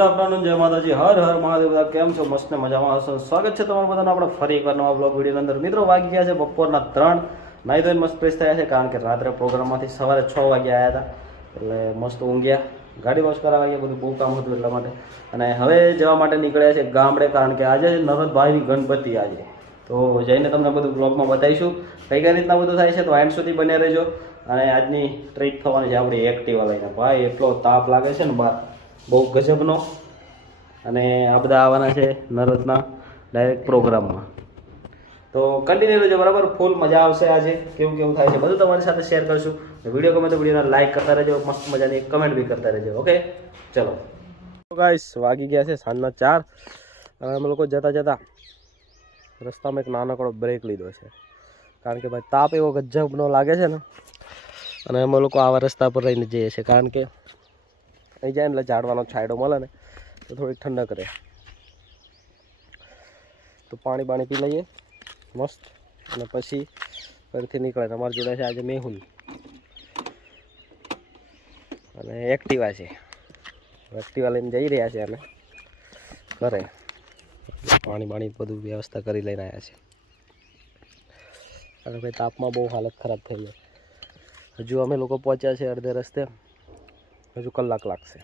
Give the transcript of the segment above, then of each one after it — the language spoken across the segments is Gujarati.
ગુડ આફ્ટરનૂન, જય માતાજી, હર હર મહાદેવ. બધા કેમ છો? મસ્ત મજામાં હશો. સ્વાગત છે તમારું બધાનું આપણે ફરી એકવાર નવા બ્લોગ વિડીયોની અંદર. મિત્રો, વાગી ગયા છે બપોરના 3. નાહી ધોઈને મસ્ત ફ્રેશ થયા છે, કારણ કે રાત્રે પ્રોગ્રામમાંથી સવારે 6 વાગે આવ્યા હતા, એટલે મસ્ત ઊંઘ્યા, ગાડી વોશ કરાવવા ગયા, બધું બહુ કામ હતું એટલા માટે. અને હવે જવા માટે નીકળ્યા છે ગામડે, કારણ કે આજે નરદભાઈની ગણપતિ આજે. તો જઈને તમને બધું બ્લોગમાં બતાવીશું કઈ કઈ રીતના બધું થાય છે, તો એન્ડ સુધી બન્યા રહેજો. અને આજની ટ્રીપ થવાની છે આપણી એક્ટિવા લઈને. ભાઈ એટલો તાપ લાગે છે ને બહાર, બહુ ગજબનો. અને આ બધા આવવાના છે નરદના ડાયરેક્ટ પ્રોગ્રામમાં, તો કન્ટિન્યુ રહેજો બરાબર. ફૂલ મજા આવશે આજે. કેવું કેવું થાય છે બધું તમારી સાથે શેર કરશું. વિડીયો ગમે તો વિડીયોને લાઈક કરતા રહેજો, મસ્ત મજાની કમેન્ટ બી કરતા રહેજો. ઓકે, ચલો ગાઈસ, વાગી ગયા છે સાંજના 4. હવે અમે લોકો જતા જતા રસ્તામાં એક નાનકડો બ્રેક લીધો છે, કારણ કે ભાઈ તાપ એવો ગજબનો લાગે છે ને. અને અમે લોકો આવા રસ્તા પર રહીને જઈએ છીએ, કારણ કે અહીં જાય એટલે ઝાડવાનો છાંયડો મળે ને તો થોડીક ઠંડક રહે. તો પાણી પી લઈએ મસ્ત, અને પછી ફરીથી નીકળે. અમારી જોડે છે આજે મેહુલ અને એક્ટિવા છે. એક્ટિવા લઈને જઈ રહ્યા છે અને ઘરે પાણી બધું વ્યવસ્થા કરી લઈને આવ્યા છે. અને ભાઈ તાપમાં બહુ હાલત ખરાબ થઈ જાય. હજુ અમે લોકો પહોંચ્યા છે અડધે રસ્તે, હજુ કલાક લાગશે.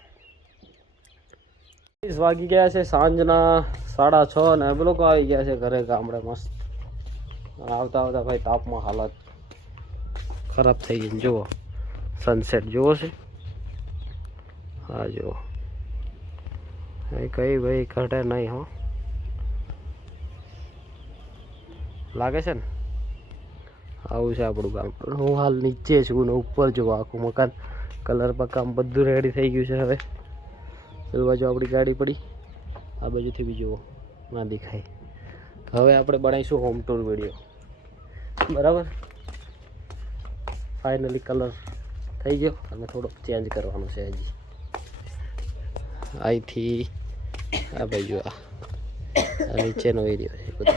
વાગી ગયા છે સાંજના 6:30 અને અમે લોકો આવી ગયા છે ઘરે ગામડે મસ્ત. આવતા આવતા ભાઈ તાપમાં હાલત ખરાબ થઈ ગઈ. જુઓ સનસેટ જુઓ છે, હા જુઓ, કઈ ભાઈ ઘટે નહીં. હો લાગે છે ને, આવું છે આપણું ગામ. હું હાલ નીચે છું ને ઉપર જુઓ આખું મકાન, કલર કામ બધું રેડી થઈ ગયું છે. હવે પેલી બાજુ આપણી ગાડી પડી, આ બાજુથી બી જુઓ ના દેખાય. હવે આપણે બનાવીશું હોમ ટૂર વિડીયો, બરાબર. ફાઇનલી કલર થઈ ગયો અને થોડોક ચેન્જ કરવાનો છે હજી. અહીંથી આ બાજુ આ નીચેનો એરિયો છે બધો.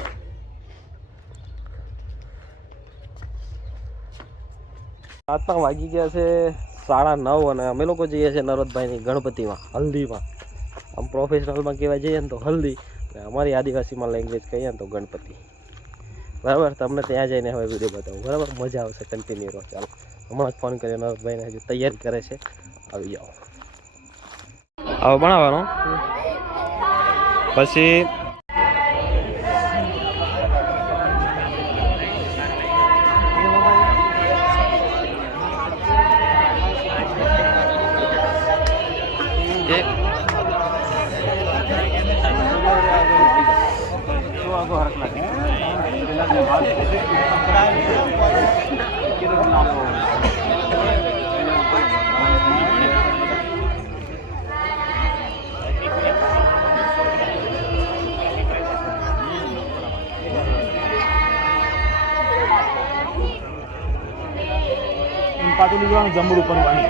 રાતના વાગી ગયા છે 9:30 અને અમે લોકો જઈએ છીએ નરદભાઈની ગણપતિમાં, હલ્દીમાં. આમ પ્રોફેશનલમાં કહેવા જઈએ ને તો હલ્દી, અમારી આદિવાસીમાં લેંગ્વેજ કહીએ ને તો ગણપતિ, બરાબર. તમને ત્યાં જઈને હવે વિડીયો બતાવું, બરાબર. મજા આવશે, કન્ટિન્યુ રહો. ચાલો, હમણાં જ ફોન કર્યો નરદભાઈને, હજુ તૈયારી કરે છે. આવી જાઓ, હવે બનાવવાનો પછી પાતું લીધવાનું, જમડું કરવાનું,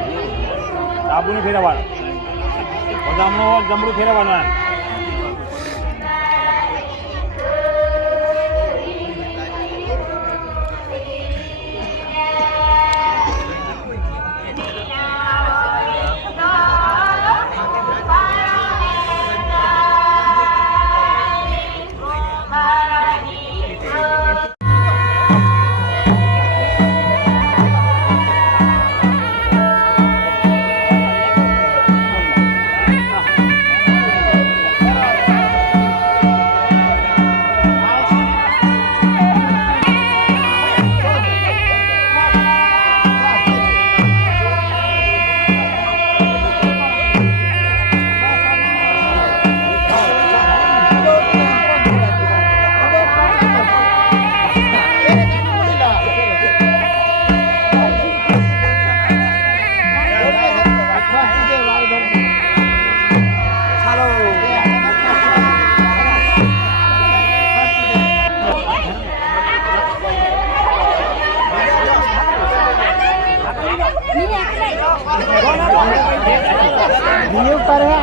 ડાબુને ફેરવવાનું, જમણું જમડું ફેરવવાનું.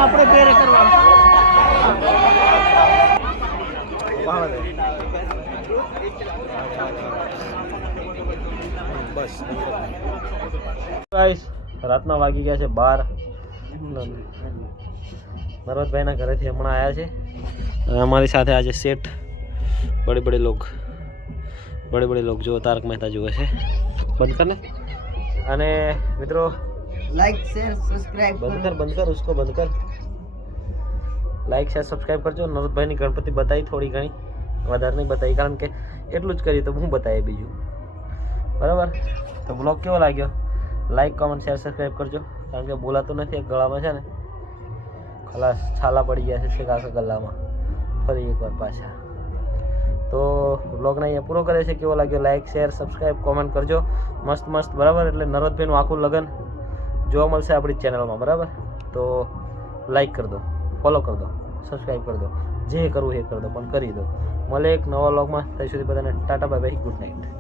આપણે પેરે કરવાનું. બસ ગાઈસ, રાતના વાગી ગયા છે 12. નરવતભાઈના ઘરેથી હમણાં આવ્યા છે અને અમારી સાથે આજે સેઠ બડે બડે લોગ જો તારક મહેતા જુએ છે બંધ કર ને અને મિત્રો લાઈક શેર સબસ્ક્રાઇબ બંધ કર ઉસકો બંધ કર લાઈક શેર સબસ્ક્રાઈબ કરજો નરવતભાઈની ગણપતિ બતાવી થોડી ઘણી વધારે નહીં બતાવી કારણ કે એટલું જ કર્યું તો હું બતાવીએ બીજું બરાબર તો બ્લોગ કેવો લાગ્યો લાઈક કોમેન્ટ શેર સબસ્ક્રાઈબ કરજો કારણ કે બોલાતું નથી એક ગળામાં છે ને ખલાસ છાલા પડી ગયા છે આખા ગળામાં ફરી એકવાર પાછા તો બ્લોગને અહીંયા પૂરો કરે છે કેવો લાગ્યો લાઈક શેર સબસ્ક્રાઈબ કોમેન્ટ કરજો મસ્ત બરાબર એટલે નરવતભાઈનું આખું લગન જોવા મળશે આપણી ચેનલમાં બરાબર તો લાઈક કરી દો ફોલો કરી દો સબસ્ક્રાઈબ કરી દો જે કરવું એ કરી દો પણ કરી દો મળે એક નવા વ્લોગમાં ત્યાં સુધી બધાને Tata bye bye good night.